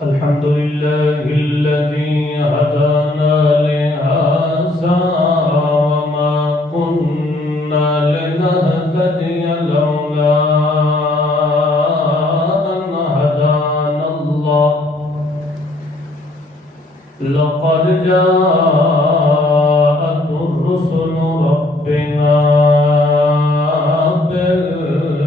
الحمد لله الذي هدانا لهذا وما كنا لنهتدي لولا أن هدانا الله لقد جاءت الرسل ربنا بالحق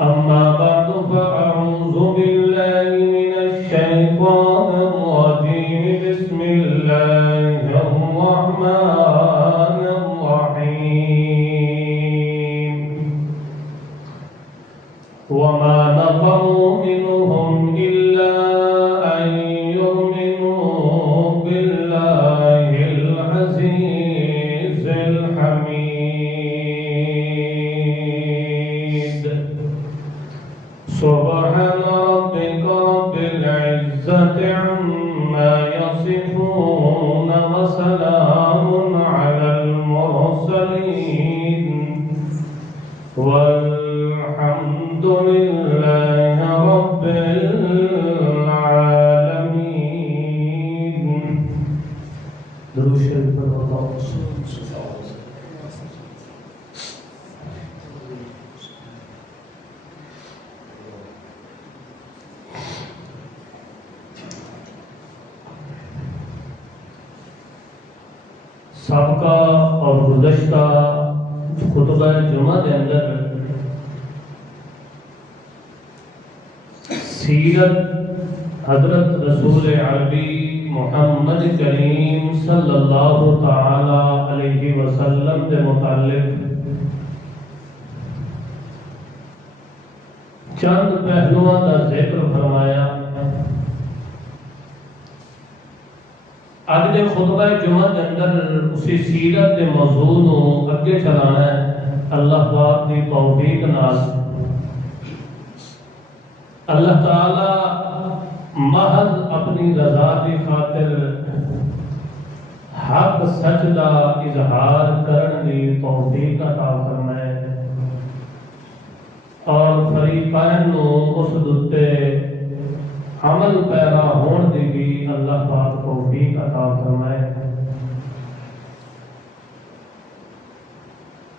أما بعد فأعوذ بالله من الشيطان الرجيم بسم الله الرحمن الرحيم وما نقموا منهم إلا أن يؤمنوا بالله العزيز الحميد سبحان ربك رب العزة عما يصفون وسلام على المرسلين والحمد لله رب العالمين. درود شریف پر اللہ سابقہ اور گزشتہ خطبہ جمعہ کے اندر سیرت حضرت رسول عربی محمد کریم صلی اللہ تعالی علیہ وسلم کے متعلق چند پہلوؤں کا ذکر فرمایا. آج کے خطبہ جمعہ کے اندر اسی سیرت کے موضوع کو اگے چلانا ہے اللہ پاک کی توفیق نال. اللہ تعالی محض اپنی رضا کی خاطر حق سچ کا اظہار کرنے کی توفیق عطا فرمائے اور فریقین نو اس دتے عمل پیرا ہون دی بھی اللہ پاک توفیق عطا فرمائے.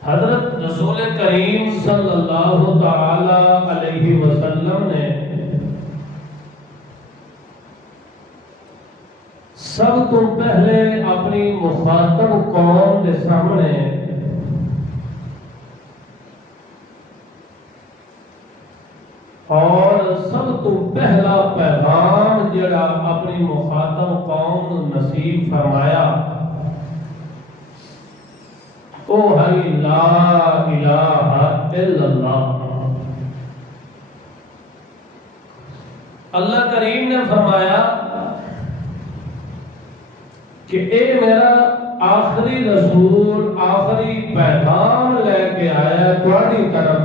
حضرت رسول کریم صلی اللہ تعالی علیہ وسلم نے سب تو پہلے اپنی مخاطب قوم کے سامنے اور سب تو پہلا پیغام جڑا اپنی مخاطب قوم نصیب فرمایا او ہے لا الہ الا اللہ. اللہ کریم نے فرمایا کہ اے میرا آخری رسول آخری پیغام لے کے آیا تمہاری طرف.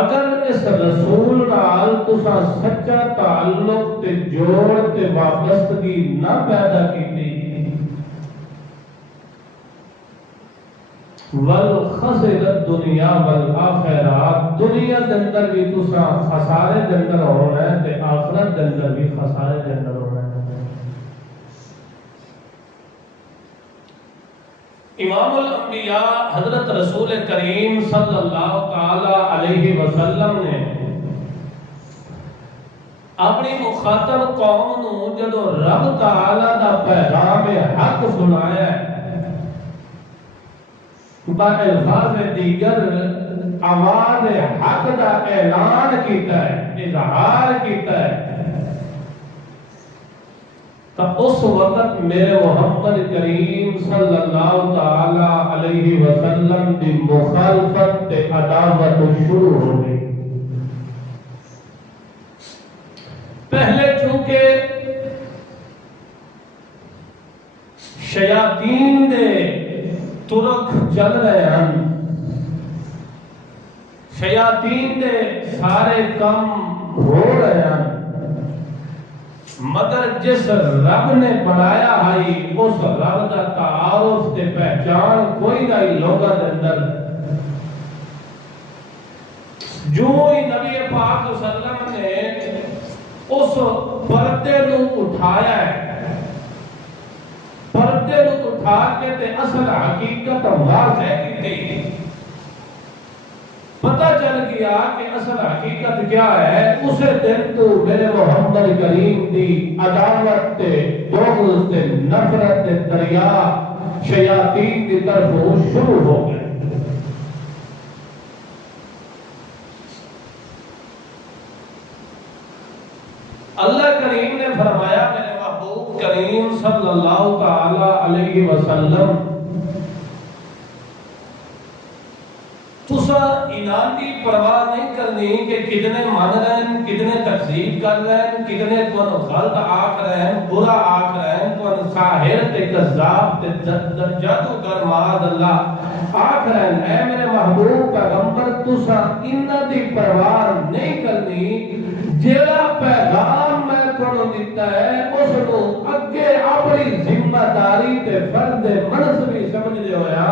اگر اس رسول نال تساں سچا تعلق تے جوڑ تے وابستگی نہ پیدا کیتی والخسر الدنیا والآخرات دنیا دے اندر بھی تساں خسارے دے اندر ہونا ہے تے آخرت دے اندر بھی خسارے دے اندر ہونا ہے. امام الانبیاء حضرت رسول کریم صلی اللہ تعالی علیہ وسلم نے اپنی مخاطب قوم نو جدو رب تعالی دا پیغام حق سنایا ہے با الفاظ دیگر آواز حق دا اعلان کیتا ہے اظہار کیتا ہے تو اس وقت میرے محمد کریم صلی اللہ تعالی علیہ وسلم دی مخالفت تے عداوت شروع ہو گئی. پہلے چونکہ شیاطین دے ترک چل رہے ہیں شیاطین دے سارے کم ہو رہے ہیں مگر جس رب نے بنایا ہے اس رب کا تعارف تے پہچان کوئی نہ لوگاں دے اندر جو ہی نبی پاک صلی اللہ علیہ وسلم نے اس پردے نو اٹھایا ہے، پردے نو اٹھا کے تے اصل حقیقت واضح کی تھی، پتہ چل گیا کہ اصل حقیقت کیا ہے۔ اسے دن تو میرے محمد کریم دی عداوت تے بغض تے نفرت تے دریا شیاطین کی طرف شروع ہو گئے۔ اللہ کریم نے فرمایا میرے محبوب کریم صلی اللہ تعالی علیہ وسلم تسا انعام کی پرواہ نہیں کرنی کہ کتنے مان رہے ہیں، کتنے تکذیب کر رہے ہیں، کتنے تو غلط آکھ رہے ہیں، برا آکھ رہے ہیں، تو ساحر تے کذاب تے جادوگر معاذ اللہ آکھ رہے ہیں۔ اے میرے محبوب پیغمبر تسا انہاں دی پرواہ نہیں کرنی، جیڑا پیغام میں تانوں دیتا ہے اس نو اگے اپنی ذمہ داری تے فرض منصبی سمجھدے ہویا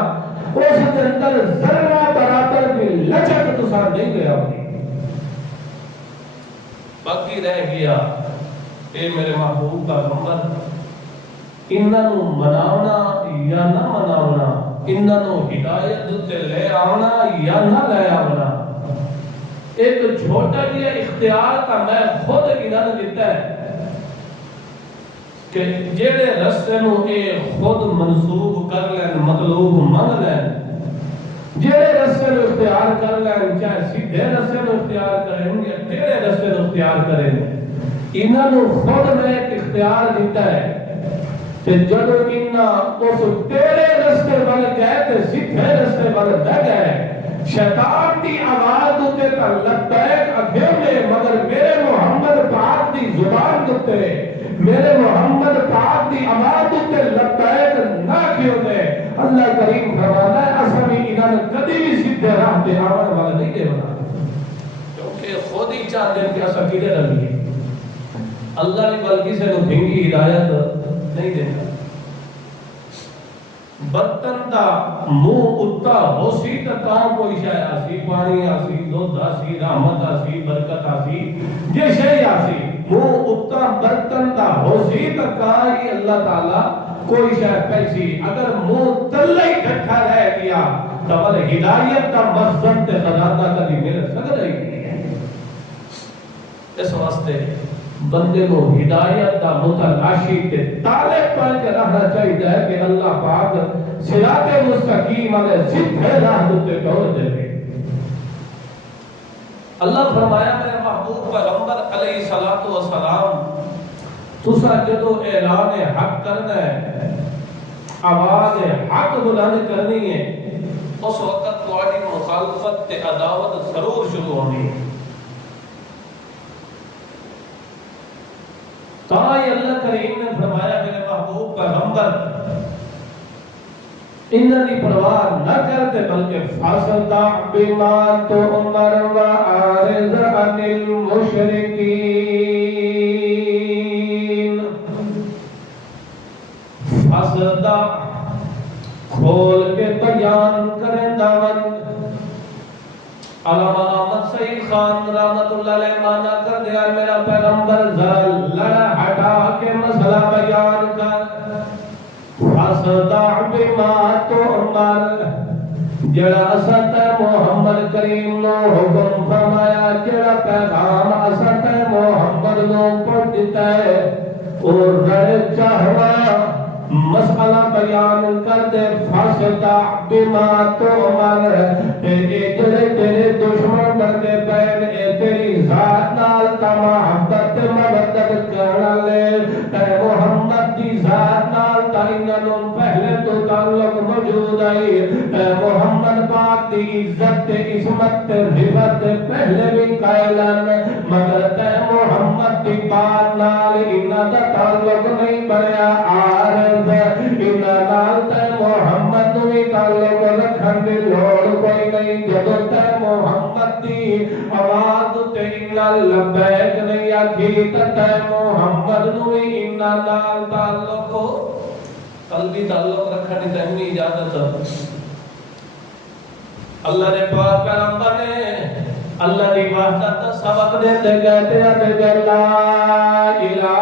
اس کے اندر ذرہ برابر بھی لچک تسا نہیں گیا ہوئی، باقی رہ گیا اے میرے محبوب کا پیغمبر انہاں نو مناونا یا نہ مناونا، انہاں نو ہدایت تے لے آونا یا نہ لے آونا، ایک چھوٹا جی اختیار کا میں خود انہاں نے دیتا ہے کہ جیڑے رستے نو اے خود منسوب کر لیں، مطلوب منگ لیں، جیڑے رستے نو اختیار کر لیں، چاہے سیدھے رستے نو اختیار کریں یا ٹیڑے رستے نو اختیار کریں، انہاں نو خود میں ایک اختیار دیتا ہے کہ جدو انہاں اس ٹیڑے رستے والے گئے تے سیدھے رستے والے نہ گئے، شیطان دی آواز ہوتے تا لبیک اکھیونے، مگر میرے محمد پاک دی زبان دوتے، میرے محمد پاک دی آواز ہوتے لبیک نہ کھیونے۔ اللہ کریم فرمانا ہے اصلی انہاں نے کدی بھی سیدھے راہ دے آوان والا نہیں دے بنا، کیونکہ خود ہی چاہتے ہیں کہ ایسا کدے رہیے، اللہ نے بلکہ سے نو بھنگی ہدایت نہیں دینا۔ برتن دا منہ اتا ہو سی تا کوئی شے آسی، پانی آسی، دودھ آسی، رحمت آسی، برکت آسی، جے شے آسی، منہ اتا برتن دا ہو سی تا ہی اللہ تعالیٰ کوئی شے پیسی۔ اگر منہ تلے ہی ڈھٹا رہ گیا تو ہدایت کا مقصد تے خزانہ کبھی مل سکتا ہی نہیں ہے۔ اس واسطے بندے کو ہدایت کا متلاشی تے طالب پڑھ کے رہنا چاہیے ہے کہ اللہ پاک صراط مستقیم والے سیدھے راہ تے ڈور دے گے۔ اللہ فرمایا میرے محبوب پیغمبر علیہ الصلوۃ والسلام تسا جدو اعلان حق کرنا ہے، آواز حق بلند کرنی ہے، اس وقت تہاڈی مخالفت تے عداوت ضرور شروع ہونی ہے۔ تاہی اللہ کریم نے فرمایا میرے محبوب پیغمبر انہاں دی پرواہ نہ کرتے بلکہ فاصدع بما تؤمر وأعرض عن المشرکین، فاصدع کھول کے بیان کریں دعوت۔ علامہ احمد سعید خان رحمت اللہ علیہ مانا کر دیا میرا پیغمبر ذرا لڑا ہٹا کے مسئلہ بیان کر، فاصدع بما تؤمر، جڑا اسد محمد کریم نو حکم فرمایا، جڑا پیغام اسد محمد نو پڑھ دیتا ہے اور رڑ چاہوا مسئلہ بیان کر دے، فاصدع بما تؤمر، جڑے تیرے دشمن بندے پہن اے تیری ذات نال تا محبت مودت کرنا لے، اے محمد دی ذات نال تا انہوں پہلے تو تعلق موجود آئی، اے محمد پاک دی عزت عصمت رفت پہلے بھی قائلن، مگر اے محمد دی بات نال انہاں دا تعلق نہیں بنیا عارض انہاں نال تے محمد نو بھی تعلق رکھن دی لوڑ کوئی نہیں جدوں تے محمد دی آواز تے انہاں لبیک نہیں آکھی تے محمد نو بھی انہاں نال تعلق قلبی تعلق رکھنے کی اجازت اللہ نے پاک پیغمبر نے اللہ کی وحدت کا سبق دیتے کہتے ہیں لا الہ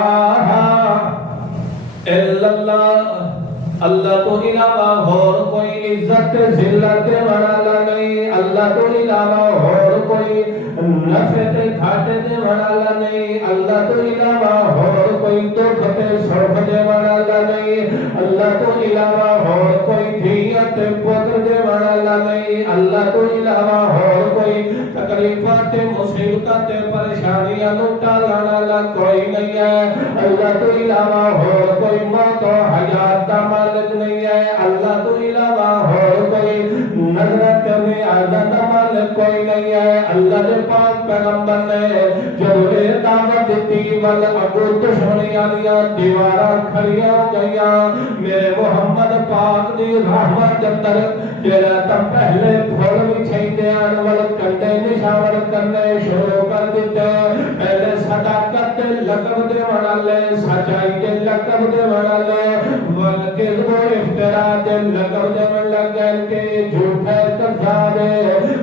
الا اللہ اللہ تو علاوہ اور کوئی عزت ذلت والا نہیں اللہ تو علاوہ اور کوئی نفع تے گھاٹے دے والا نہیں اللہ تو علاوہ اور کوئی دکھ تے سکھ دے والا نہیں اللہ تو علاوہ اور کوئی دھیاں تے پتر دے والا نہیں اللہ تو علاوہ اور کوئی تکلیفات تے مصیبتاں تے پریشانیاں نوں ٹالن والا کوئی نہیں ہے اللہ تو علاوہ اور کوئی موت و حیات دا مالک نہیں ہے اللہ تو علاوہ اور کوئی نظر کرنے آزاد دا مالک کوئی نہیں ہے اللہ دے پاک پیغمبر نے جب یہ دعوت دیتی ول ابو دشمنیاں دیاں دیواراں کھڑیاں گئیاں میرے محمد پاک دی رحمت اندر جڑا تم پہلے پھول وچھیندے آن ول کنڈے نشاور کرنے شروع کر دیتے پہلے صداقت دے لقب دے والے سچائی دے لقب دے والے بلکہ وہ افترا دے لقب دے لگے کہ جھوٹے کذابے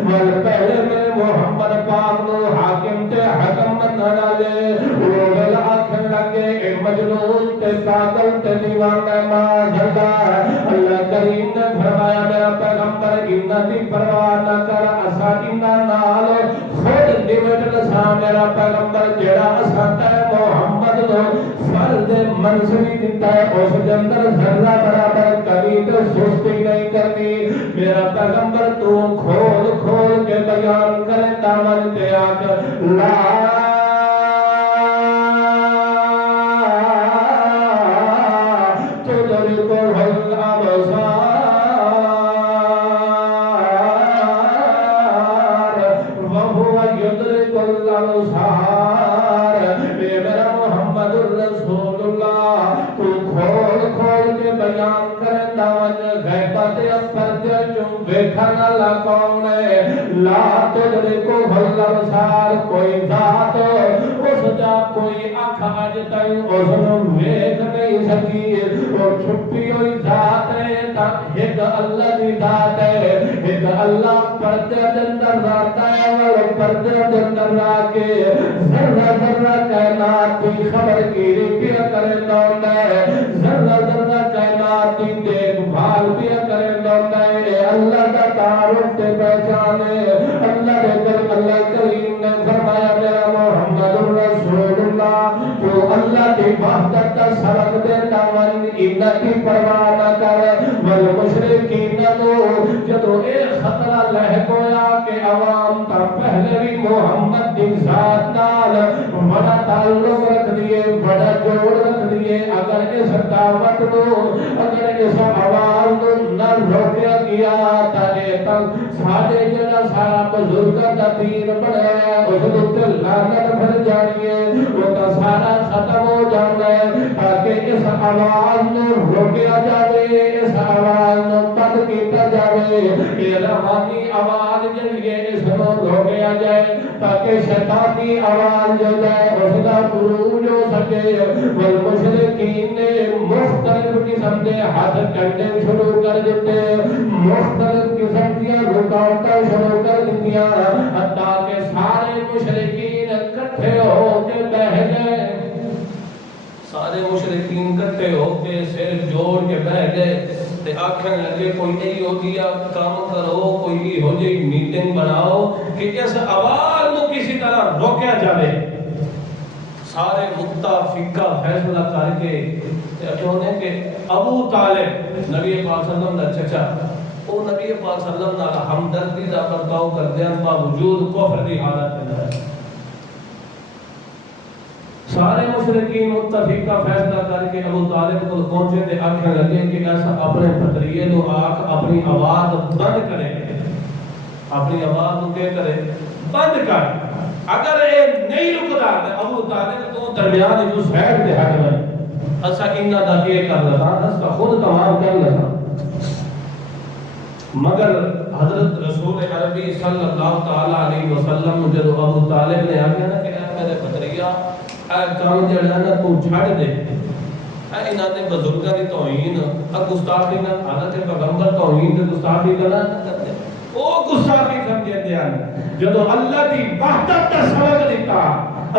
ول پہلے میرے محمد پاک نو حاکم تے حکم منن والے وہ ول آکھن لگے اے مجنون تے پاگل تے دیوانہ معاذ اللہ اللہ کریم نے فرمایا میرا پیغمبر انہاں دی پرواہ نہ کر اسا انہاں نال خود نمٹ لسا میرا پیغمبر جڑا اسا تے محمد نو فرض منصبی دیتا ہے اس دے اندر ذرہ برابر کبھی تو سستی نہیں کرنی میرا پیغمبر تو کھول کھول کے بیان کرے دامن تے آکھ لا لا تدرکو الابصار کوئی ذات اس جا کوئی آنکھ آج تائیں اس نو ویکھ نہیں سکی اور چھپی ہوئی ذات ہے ایک اللہ دی ذات ہے ایک اللہ پردے دے اندر رہتا ہے اور پردے دے اندر رہ کے ذرہ ذرہ کائنات کی خبر گیری پیا کرنا ہوندا ہے ذرہ ذرہ کائنات کی دیکھ بھال پیا کرنا ہوندا ہے اللہ دا تعارف تے پہچانے اللہ اللہ کریم نے فرمایا میرا محمد رسول اللہ تو اللہ کی وحدت کا سبق دیتا من انہاں کی پرواہ نہ کر والمشرکین نو جدو ایک خطرہ لہک ہویا کہ عوام تا پہلے بھی محمد دی ذات نال بڑا تعلق رکھ دیے بڑا جوڑ رکھ دیے اگر اس دعوت نو اگر اس آواز نو نہ روکیا گیا تاکہ تک ساڑھے جڑا سارا بزرگاں دا دین بڑھایا اس دے لعنت بھر جانی ہے وہ تا سارا ختم ہو جانا ہے تاکہ اس آواز نو روکیا جاوے اس آواز نو بند کیتا جاوے یہ روحانی آواز جڑی ہے اس نو روکیا جائے تاکہ شیطانی آواز جو ہے اس دا عروج ہو سکے والمشرکین نے مختلف قسم دے ہاتھ کنڈے شروع کر دیتے مختلف قسم کی رکاوٹاں شروع کر دیا حتیٰ کہ سارے مشرکین اکٹھے ہو کے بیٹھ گئے سارے مشرکین اکٹھے ہو کے سر جوڑ کے بیٹھ گئے تے آکھن لگے کوئی نہیں ہو گیا کام کرو کوئی ہو جی میٹنگ بناؤ کہ اس آواز کو کسی طرح روکیا جائے سارے متفقہ فیصلہ کر کے چاہتے ہیں کہ ابو طالب نبی پاک صلی اللہ علیہ وسلم چچا وہ نبی پاک صلی اللہ علیہ وسلم ہمدردی دا برتاؤ کر دیا باوجود کفر دی حالت میں سارے مشرکین متفقہ فیصلہ کر کے ابو طالب کو پہنچے تے آکھنے لگے کہ ایسا اپنے پتریے نو آکھ اپنی آواز بند کرے اپنی آواز کو کیا کرے بند کر، اگر یہ نہیں رکتا تو ابو طالب تو درمیان جو سائڈ تے ہٹ گئے اسا انہاں دا کی کر لگا اس کا خود تمام کر لگا، مگر حضرت رسول عربی صلی اللہ تعالی علیہ وسلم جب ابو طالب نے آگیا نا کہ اے میرے بھتریا اے کام جڑا نا تو چھڑ دے، اے انہاں دے بزرگاں دی توہین گستاخی نہ حضرت پیغمبر توہین تے گستاخی نہ کرتے، او گستاخی سمجھے دیاں جدو اللہ دی وحدت کا سبق دیتا،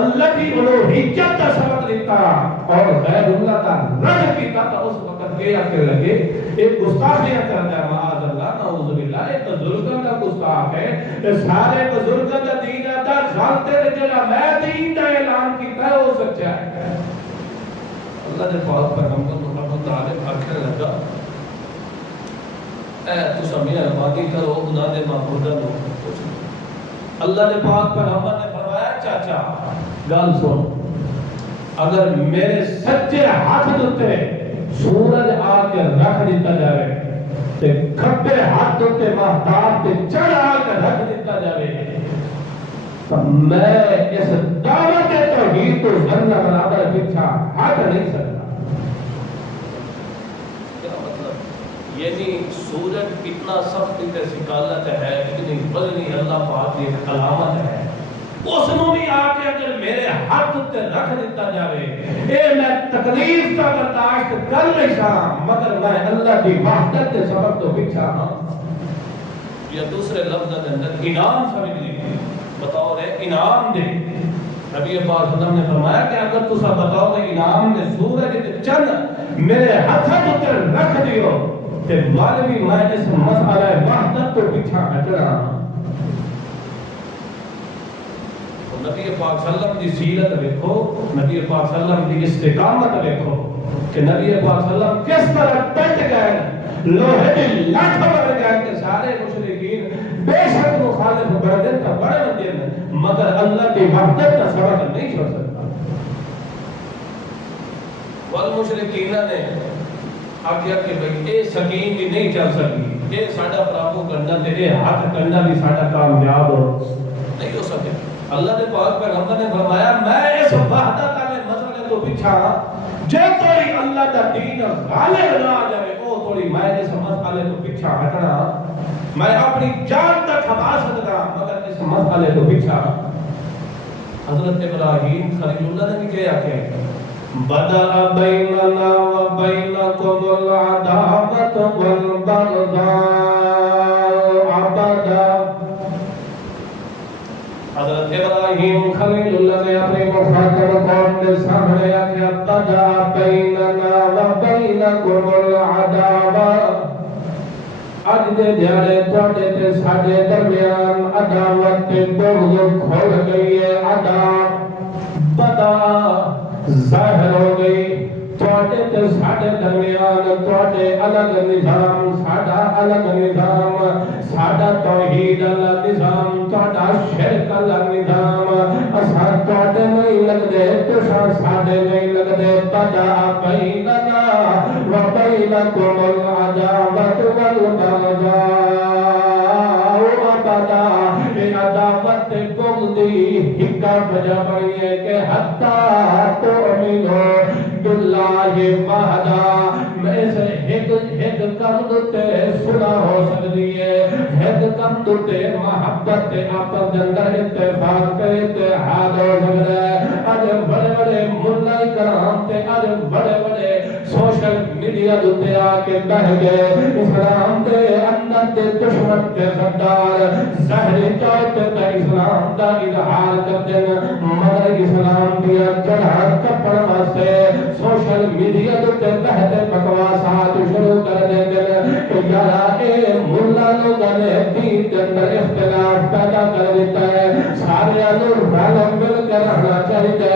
اللہ کی الوہیت کا سبق دیتا اور غیر اللہ کا رد کیتا تو اس وقت کیا کہ لگے ایک گستاخیاں کرتا ہے، معاذ اللہ نعوذ باللہ، ایک بزرگوں کا گستاخ ہے، سارے بزرگوں کا دین آتا خالتے جڑا میں دین کا اعلان کیتا ہے وہ سچا ہے۔ اللہ نے پاک پیغمبر محمد تعالی آخر لگا اے تو سمیع المادی کرو انہاں دے معبوداں نو، اللہ نے پاک پیغمبر نے فرمایا چاچا گل سن، اگر میرے سچے ہاتھ دتے سورج آ کے رکھ دیتا جائے تے کھبے ہاتھ دتے مہتاب تے چڑھ آ کے رکھ دیتا جائے تو میں اس دعوت توحید کو ذرہ برابر پیچھا ہٹ نہیں سکتا۔ کیا مطلب؟ یعنی سورج کتنا سخت تے سکالت ہے، اتنی وزنی اللہ پاک کی علامت ہے، اس نو بھی آ کے اگر میرے ہاتھ تے رکھ دیتا جاوے اے میں تکلیف کا برداشت کر لیسا، مگر میں اللہ کی وحدت کے سبب تو پیچھا ہاں۔ یا دوسرے لفظ کے اندر انعام سمجھ لیجیے، بطور انعام دے نبی پاک صلی اللہ علیہ وسلم نے فرمایا کہ اگر تسا بطور انعام دے سورج تے چند میرے ہاتھ تے رکھ دیو تے والوی میں اس مسئلہ وحدت تو پیچھا ہٹنا۔ نبی پاک صلی اللہ علیہ وسلم دی سیرت دیکھو، نبی پاک صلی اللہ علیہ وسلم دی استقامت دیکھو کہ نبی پاک صلی اللہ علیہ وسلم کس طرح ڈٹ گئے، لوہے دی لاٹھ بن گئے کہ سارے مشرکین بے شک مخالف بردن کا بڑے بندے مگر اللہ کی وحدت کا سبق نہیں چھوڑ سکتا۔ والمشرکین نے آگیا کہ بھئی اے سکین بھی نہیں چل سکی، اے ساڑا پرابو کرنا تے اے ہاتھ کرنا بھی ساڑا کامیاب نہیں ہو سکے۔ اللہ نے پاک پیغمبر نے فرمایا میں اس وحدت والے مسئلے تو پیچھا جے کوئی اللہ کا دین غالب نہ آ جائے او تھوڑی میں اس مسئلے تو پیچھا ہٹنا، میں اپنی جان تک ہٹا سکتا مگر اس مسئلے تو پیچھا۔ حضرت ابراہیم خلیل اللہ نے بھی کہا کہ بدأ بیننا و بینکم العداوۃ والبغضاء ابدا۔ حضرت ابراہیم خلیل اللہ نے اپنی مخاطب قوم کے سامنے آکے بدأ بیننا و بینکم العداوۃ، اج دے دیارے توڑے تے ساڑے درمیان عداوت تے بغض کھول گئی ہے، عداوت بدأ ظاہر ہو گئی، توڑے تے ساڑے درمیان توڑے الگ نظام، ساڑا الگ نظام، ساڑا توحید اللہ نظام، توڑا شرک اللہ نظام، اسا توڑے نہیں لگ دے تسا ساڑے نہیں لگ دے، بدأ بیننا و بینکم العداوۃ والبغضاء ابدا۔ عداوت بغضی ہکا بجا بڑی ہے کہ حتی تؤمنوا باللہ وحدہ، میں سے ایک کم دوتے سنا ہو سکتی ہے، ایک کم دوتے محبت آپس جندر اتفاق پہ اتحاد ہو سکتا ہے۔ آج بڑے بڑے ملائی کرام تے آج بڑے بڑے سوشل میڈیا دوتے آکے بہ گئے، اسلام دے اندر دے دشمن کے غدار ظاہری چاہتے تے اسلام دا اظہار کرتے ہیں، مگر اسلام دیا جڑا کپڑ واسطے سوشل میڈیا دوتے بہتے بکواسات شروع کر دیتے ہیں کہ یارا اے ملا لوگوں نے دین کے اندر اختلاف پیدا کر دیتا ہے، سارے لوگ رل مل کر رہنا چاہیے،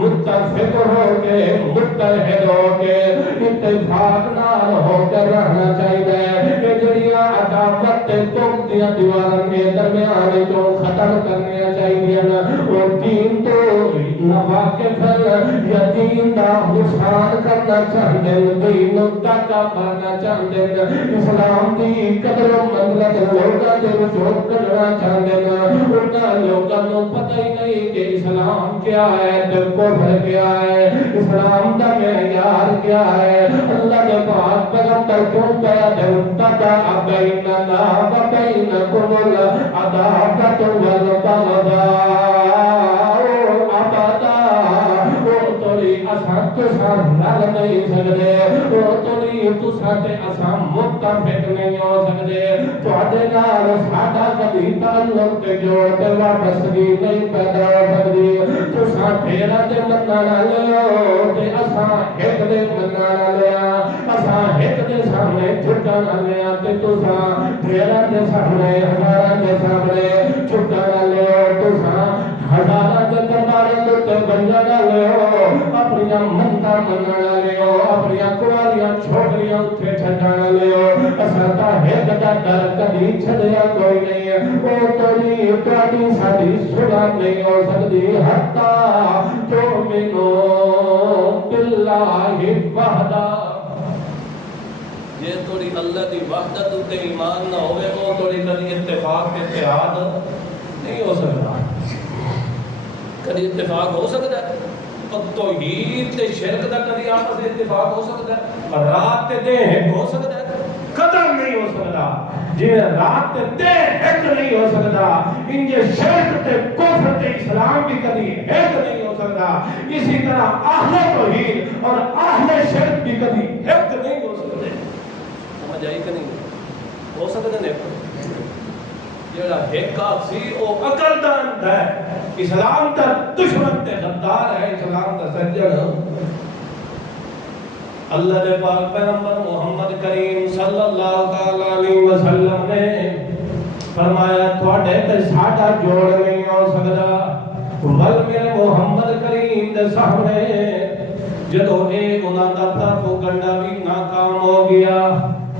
متفق ہو کے متحد ہو کے اتفاق نال ہو کر رہنا چاہیے، کہ جڑیاں عداوت تے توڑیاں دیواراں کے درمیان جو ختم کرنی چاہیے، وہ دین تو نہ واقف یا دین دا نقصان کرنا چاہتے ہیں دین ٹاکا مارنا چاہتے ہیں اسلام دی قدر و منزلت لوگاں دے وجود کرنا چاہتے ہیں انہاں لوگاں نوں پتہ ہی نہیں کہ اسلام کیا ہے تے کفر کیا ہے اسلام دا معیار کیا ہے اللہ کے پاک پیغمبر کیوں کہا تدا بیننا و بینکم العداوۃ والبغضاء ابدا او توڑی اساں تساں رل نہیں سکدے او توڑی تساں تے اساں متفق نہیں ہو سکدے تواڈے نال ساڈا کبھی تعلق تے جوڑ تے وابستگی نہیں پیدا ہو سکدی تساں پھیرا تے منن والے ہو تے اساں ایک دے منن والے ہاں اساں ایک دے سامنے جھکن والے ہاں تے تساں پھیرا دے سامنے ہزاراں دے سامنے جھکن والے ہو تساں ہزاراں دے درباراں تے بنجن والے ہو اپنی منتاں منن والے ہو اپنی کواریاں چھوکریاں اوتھے چھڈن والے ہو اساں تا ایک دا ڈر کبھی چھڈیا کوئی نہیں ہے او توڑی تواڈی ساڈی سنا نہیں ہو سکدی حتا تؤمنو باللہ وحدہ یہ توڑی اللہ دی وحدت تے ایمان نہ ہوئے او توڑی کبھی اتفاق تے اتحاد نہیں ہو سکتا کبھی اتفاق ہو سکتا ہے توحید تے شرک دا کبھی آپس اتفاق ہو سکتا ہے رات تے دن ہو سکتا ہے قدم نہیں ہو سکتا جی رات تے دن ایک نہیں ہو سکتا انجے شرک تے کفر تے اسلام بھی کبھی ایک نہیں ہو سکتا اسی طرح اہل توحید اور اہل شرک بھی کبھی ایک نہیں ہو سکتے سمجھ آئی کہ نہیں ہو سکتے ہیں جڑا ایک سی او عقل دان ہے اسلام دا دشمن تے غدار ہے اسلام دا سجن اللہ دے پاک پیغمبر محمد کریم صلی اللہ تعالی علیہ وسلم نے فرمایا تواڈے تے ساڈا جوڑ نہیں ہو سکدا ول میرے محمد کریم دے سامنے جدوں اے انہاں دا پروپیگنڈا بھی ناکام ہو گیا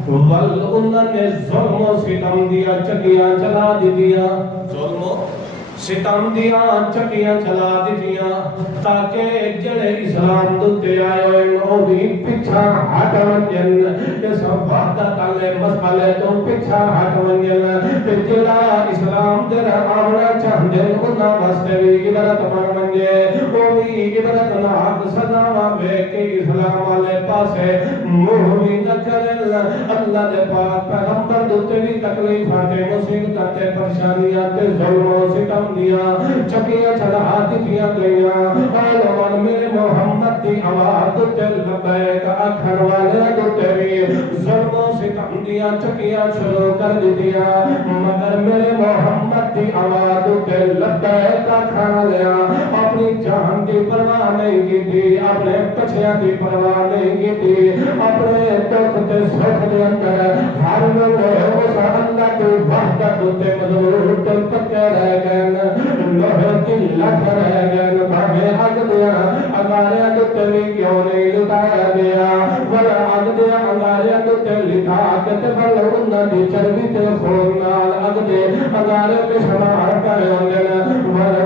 ول انہوں نے ظلم و ستم دیا چکیاں چلا دیا ظلم و ستم دیا چکیاں چلا دیا تاکہ جڑے اسلام دتے آئے ہوئے نو بھی پچھا ہٹ ونجن اس وحدت والے مسئلے تو پچھا ہٹ ونجن تے جڑا اسلام دے آونا چاہندے انہاں واسطے بھی عبرت بن ونجے او بھی عبرت ناک سزاواں وے کے اسلام والے پاسے منہ بھی نہ کرن اللہ دے پاک پیغمبر دتے بھی تکلیفاں تے مصیبتاں تے پریشانیاں تے ظلم و ستم دیا چکیاں چلا دیا گئیاں اے میرے محمد دی آواز تے لبیک آکھن والے دتے بھی ظلم و ستم دیا چکیاں شروع کر دیا مگر میرے محمد دی آواز تے لبیک آکھن والے اپنی جان دی پرواہ نہیں کیتی اپنے پچھیاں دی پرواہ نہیں کیتی اپنے دکھ تے سکھ دے اندر ہر ویلے اس اللہ کی وحدت تے مضبوط تے پکے رہ گئے لوہے دی لٹ رہ گئے بھاوے اگ دیا انگاریاں تے بھی کیوں نہیں لٹایا گیا بڑا اگ دیا انگاریاں تے لٹا کے تے بل انہاں دی چربی تے خون نال اگ دے انگارے تے شمار کر ہوندے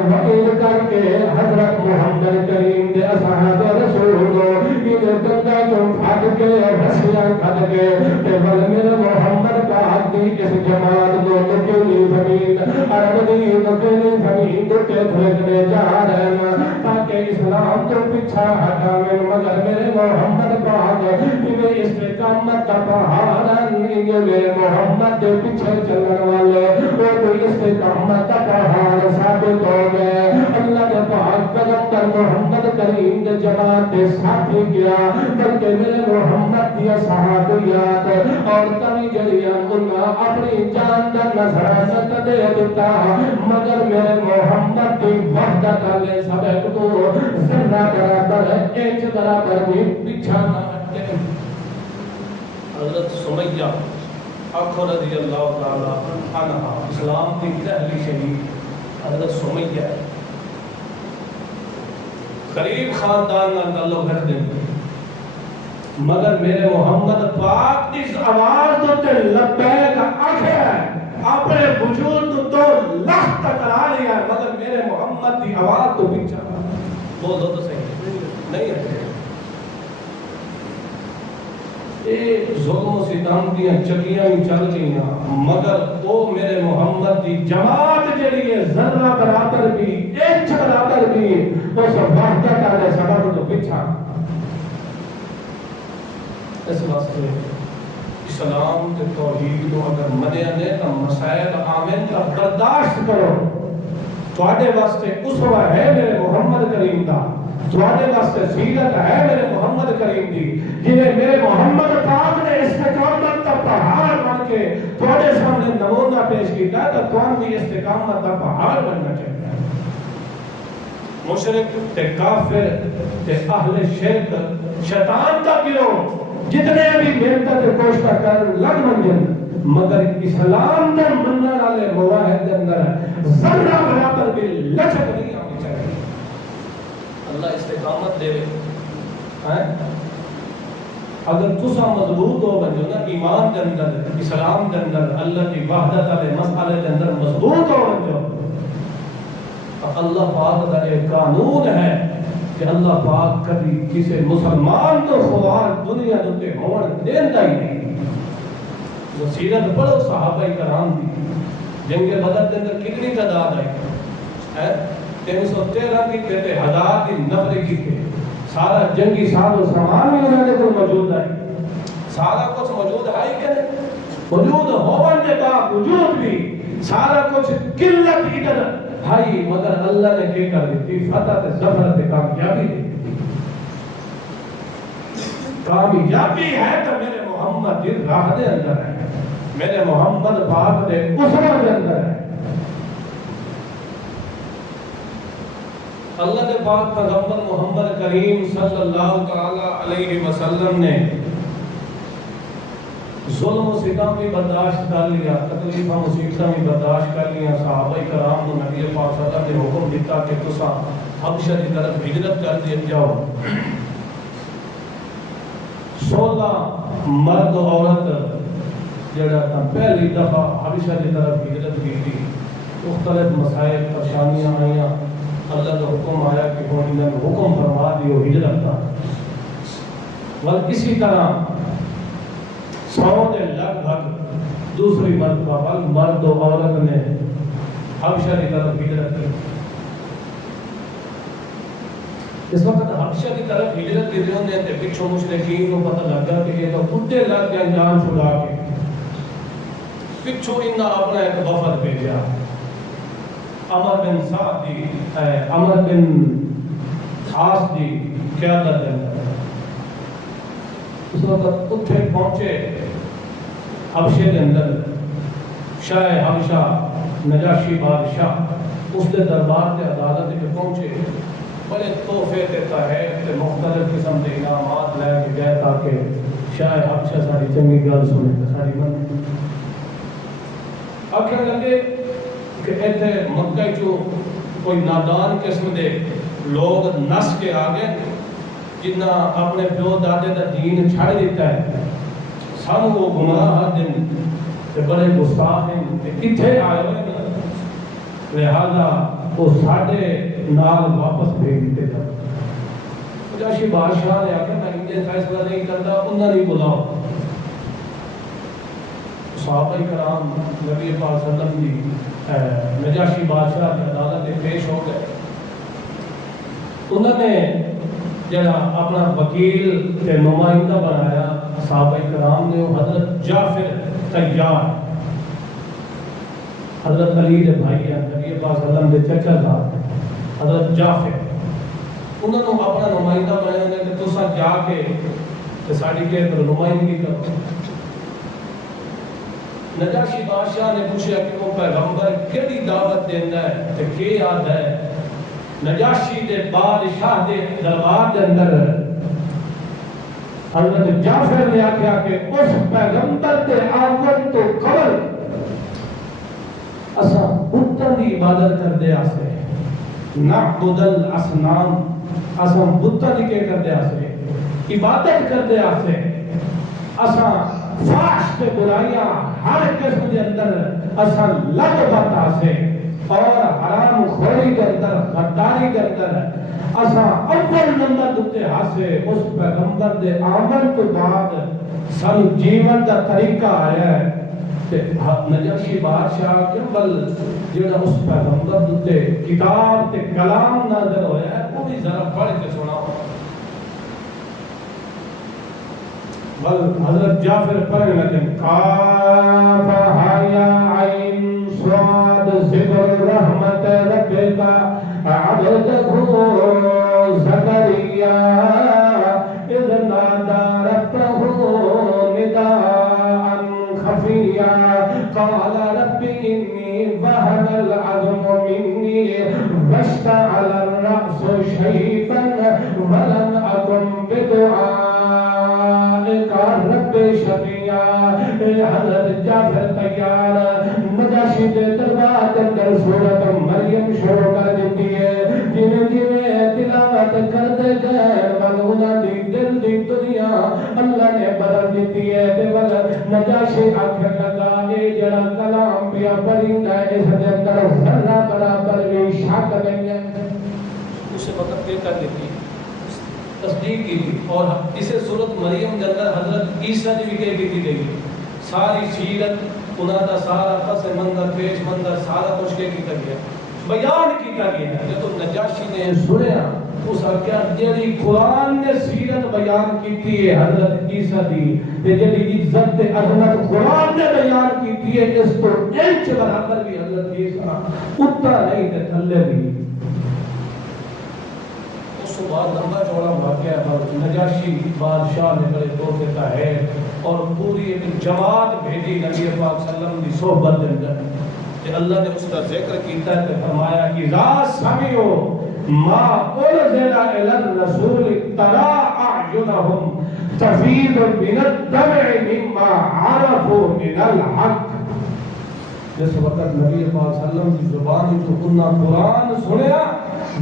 وکیل کر کے حضرت محمد کریم دے اصحاب رسول کو یہ گنگا جو پھٹ کے رسیاں کھد کے تے بل میرے محمد کا دی اس جماعت کو نکلی زمین عرب دی نکلی زمین تے بھیجنے جا رہے ہیں تاکہ اسلام تو پیچھا ہٹاویں مگر میرے محمد پاک کہ استقامت کا پہاڑ نہیں میرے محمد کے پیچھے چلنے والے وہ کوئی استقامت کا پہاڑ ثابت ہو گئے اللہ کے پاک پیغمبر محمد کریم نے جماعت کے ساتھی کیا بلکہ میرے محمد کی صحابیات اور تبھی جڑیاں انہاں اپنی جان کا نذرانہ دے دیتا مگر میرے محمد کی وحدت والے سبق تو ذرہ برابر انچ برابر بھی پیچھا نہ ہٹے حضرت سمیہ آنکھوں رضی اللہ تعالی عنہ اسلام کی پہلی شہید حضرت سمیہ غریب خاندان نال تعلق رکھتے مگر میرے محمد پاک اس آواز تو تے لبیک آکھے اپنے وجود تو لخت تکرا لیا مگر میرے محمد دی آواز تو پیچھا بولو تو صحیح نہیں ہے. یہ ظلم و ستم دیا چکیاں بھی چل گئی مگر وہ میرے محمد دی جماعت جڑی ہے ذرہ برابر بھی ایک برابر بھی اس وحدت والے سبب تو پیچھا. اس واسطے اسلام تے توحید کو اگر منیا نے تو مسائل آمن کا برداشت کرو. تواڈے واسطے اسوہ ہے میرے محمد کریم دا, تواڈے واسطے سیرت ہے میرے محمد کریم دی, جنہیں میرے محمد پاک نے استقامت کا پہاڑ بن کے تواڈے سامنے نمونہ پیش کیتا ہے, تو تواڈے بھی استقامت کا پہاڑ بننا چاہیے. مشرک تے کافر تے اہل شرک شیطان کا گروہ جتنے بھی محنت تے کوشش کر لگ منجن مگر اسلام نے مننے والے مواحد کے اندر ذرہ برابر بھی لچک نہیں آنی چاہیے. اللہ استقامت دے ہیں. اگر تسا مضبوط ہو بنجو نا ایمان کے اندر اسلام کے اندر اللہ کی وحدت والے مسئلے کے اندر مضبوط ہو بنجو, اللہ پاک کا ایک قانون ہے کہ اللہ پاک کبھی کسی مسلمان کو خوار دنیا دے ہون دیندا ہی نہیں. وہ سیرت پڑھو صحابہ کرام دی, جنگ بدر کے اندر کتنی تعداد آئی ہے 313 کی کہتے 1000 کی نفر کی تھے. سارا جنگی ساز و سامان بھی انہوں نے موجود ہے, سارا کچھ موجود ہے کہ نہیں موجود ہون کے باوجود بھی سارا کچھ قلت ادھر ہے, مگر اللہ نے کیا کر دی فتح تے ظفر تے کامیابی دی. کامیابی ہے تو میرے محمد دی راہ دے اندر ہے, میرے محمد پاک دے اسرہ دے اندر ہے. اللہ کے پاک پیغمبر محمد کریم صلی اللہ تعالی علیہ وسلم نے ظلم و ستم بھی برداشت کر لیا, تکلیفاں مصیبتاں بھی برداشت کر لیا. صحابہ کرام کو نبی پاک صلی اللہ علیہ وسلم نے حکم دیتا کہ تسا حبشہ کی طرف ہجرت کر دے جاؤ. 16 مرد و عورت جڑا تھا پہلی دفعہ حبشہ کی طرف ہجرت کی تھی. مختلف مسائل پریشانیاں آئیاں, اللہ کا حکم آیا کہ انہوں نے حکم فرما دیو ہجرت کا. اور اسی طرح 100 کے لگ بھگ دوسری مرتبہ مرد و عورت نے حبشہ کی طرف ہجرت کی. اس وقت حبشہ کی طرف ہجرت کی دیوں نے پچھوں مشرکین کو پتہ لگا کہ یہ تو کتے لگ گئے جان چھڑا کے, پچھوں انہاں اپنا ایک وفد بھیجا. عمر بن سعد دی عمر بن عاص دی قیادت دے اندر اس وقت اتھے پہنچے حبشے کے اندر. شاہ حبشہ نجاشی بادشاہ اس کے دربار کے عدالت کے پہنچے, بڑے تحفے تے تحائف تے مختلف قسم کے انعامات لے کے گئے تاکہ شاہ حبشہ ساری چنگی گل سنے ساری من آخر لگے کہ ایتھے مکہ چو کوئی نادان قسم دے لوگ نس کے آگے جنہ اپنے پیو دادے دا دین چھڑ دیتا ہے, سن وہ گمراہ دن تے بڑے گستاخ ہیں اتھے آئے ہوئے نا, لہذا وہ ساڑھے نال واپس بھیج دیتے تھا. نجاشی بادشاہ نے آکے میں انہیں فیصلہ نہیں کرتا, انہوں نے بلاؤ. صحابہ کرام نبی پاک صلی اللہ علیہ وسلم دی نجاشی بادشاہ کی عدالت میں پیش ہو گئے. انہوں نے جڑا اپنا وکیل تے نمائندہ بنایا صحابہ کرام نے, وہ حضرت جعفر طیار, حضرت علی دے بھائی ہیں, نبی پاک صلی اللہ علیہ وسلم دے چچا صاحب حضرت جعفر, انہوں نے اپنا نمائندہ بنایا کہ تسا جا کے ساڑی کے نمائندگی کرو. نجاشی بادشاہ نے پوچھا کہ وہ پیغمبر کیڑی دعوت دینا ہے تے کی یاد ہے. نجاشی دے بادشاہ دے دربار دے اندر حضرت جعفر نے آکھیا کہ اس پیغمبر دے آمد تو قبل اسا بتاں دی عبادت کردے آسے, نعبد الاصنام, اسا بتاں دی کے کردے آسے, عبادت کردے آسے, اسا فاحش تے برائیاں ہر قسم کے اندر اسا لگ بات آسے, اور حرام خوری کے اندر غداری کے اندر اسا اول نمبر دتے ہاسے اس پیغمبر دے آمن تو بعد سن جیون دا طریقہ آیا ہے تے نجاشی بادشاہ کمبل جڑا اس پیغمبر دتے کتاب تے کلام نازل ہویا ہے وہ بھی ذرا پڑھ کے سناؤ. بل حضرت جعفر پڑھنے لگے کاف یا عین صاد ذکر رحمت ربک عبدہ زکریا اذ نادى ربه نداء خفيا قال رب إني وهن العظم مني واشتعل الرأس شيبا ولم أكن بدعائك رب شقيا. حضرت جعفر تیار نجاشی دے دربار کے اندر سورۃ مریم شروع کر دیتی ہے. جنہیں جنہیں تلاوت کرتے گئے انہاں دی دل دی دنیا اللہ نے بدل دیتی ہے. تے نجاشی آکھن لگا اے جڑا کلام پیا پڑھیندا ہے اس دے اندر ذرہ برابر بھی شک نہیں ہے. اسے وقت پہ کر دیتی تصدیق کی اور اسے سورۃ مریم کے اندر حضرت عیسیٰ کی بھی کی گئی. ساری سیرت انہاں دا سارا پس منظر پیش منظر سارا کچھ کیتا گیا بیان کیتا گیا ہے. جب نجاشی نے سنیا اس کیا جڑی قرآن نے سیرت بیان کیتی ہے حضرت عیسیٰ دی تے جڑی عزت تے عظمت قرآن نے بیان کیتی ہے اس کو انچ برابر بھی حضرت عیسیٰ اتنا نہیں تے تھلے بھی. اس بعد لمبا چوڑا واقعہ ہے. نجاشی بادشاہ نے بڑے دور دیتا ہے اور پوری ایک جماعت بھیجی نبی پاک صلی اللہ علیہ وسلم کی صحبت کے اندر کہ اللہ نے اس کا ذکر کیتا ہے. فرمایا کہ ذا سمعوا ما انزل الى الرسول ترى اعينهم تفيض من الدمع مما عرفوا من الحق. جس وقت نبی پاک صلی اللہ علیہ وسلم کی زبان جو انہاں قرآن سنیا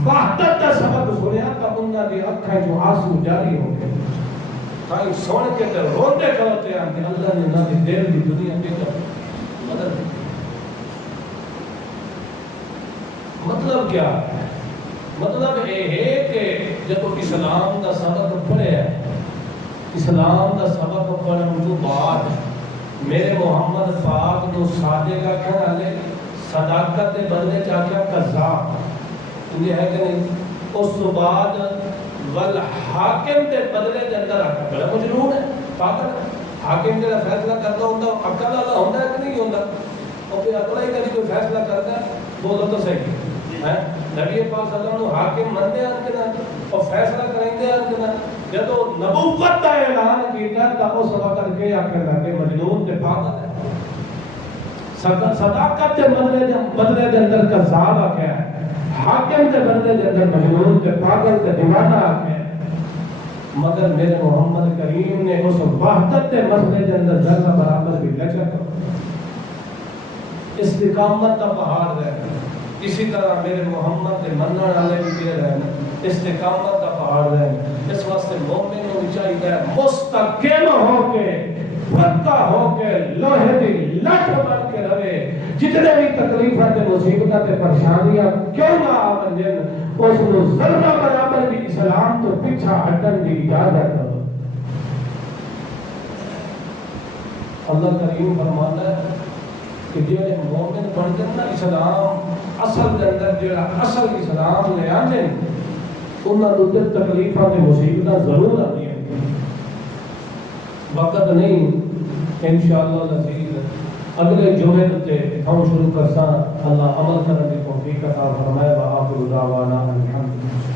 وحدت کا سبق سنیا تو انہاں دی اکھاں جو آنسو جاری ہو گئے. تائی سن کے تے روتے کھڑوتے ہیں کہ اللہ نے انہاں دی دل دی دنیا کے بدل دی. مطلب کیا ہے؟ مطلب یہ ہے کہ جب اسلام کا سبق پڑھے اسلام کا سبق پڑھنے تو بعد میرے محمد پاک نو صادق آکھن والے صداقت دے بدلے چاکیا کذاب یہ ہے کہ نہیں. اس تو بعد والحاکم دے بدلے دے اندر آکھا بڑا مجنون ہے پاگل. حاکم جڑا فیصلہ کرتا ہوندا عقل والا ہوندا ہے کہ نہیں ہوندا؟ اور پھر عقل ہی کبھی کوئی فیصلہ کرتا ہے بولو تو صحیح ہے. نبی پاک صلی اللہ علیہ وسلم حاکم مننے ہیں کہ نہ اور فیصلہ کریں گے کہ نہ. جب نبوت کا اعلان کیتا تو اس وقت کے آخر کہ مجنون تے پاگل ہے. صداقت کے بدلے دے اندر کذاب آکھیا ہے. حاکم کے بدلے دے اندر مجنون تے پاگل تے دیوانہ آکھیا ہے. مگر میرے محمد کریم نے اس وحدت کے مسئلے کے اندر ذرہ برابر بھی لچک استقامت کا پہاڑ رہے. اسی طرح میرے محمد کے منع والے بھی کہہ رہے ہیں استقامت کا پہاڑ رہے. اس واسطے مومن کو چاہیے مستقیم ہو کے پکا ہو کے لوہے دی لٹ بن کے رہے. جتنے بھی تکلیفات مصیبتیں تے پریشانیاں کیوں نہ آویں اس کو ذرہ برابر بھی اسلام تو پیچھا ہٹن دی اجازت دو. اللہ کریم فرماتا ہے کہ جڑے مومن بن کے نا اسلام اصل دے اندر جڑا اصل اسلام لے آنے انہاں نوں تے تکلیفاں تے مصیبتاں ضرور آندیاں. وقت نہیں انشاءاللہ العزیز اگلے جمعے تے ہم شروع کرساں. اللہ عمل کرنے کی توفیق عطا فرمائے. وآخر دعوانا الحمد للہ.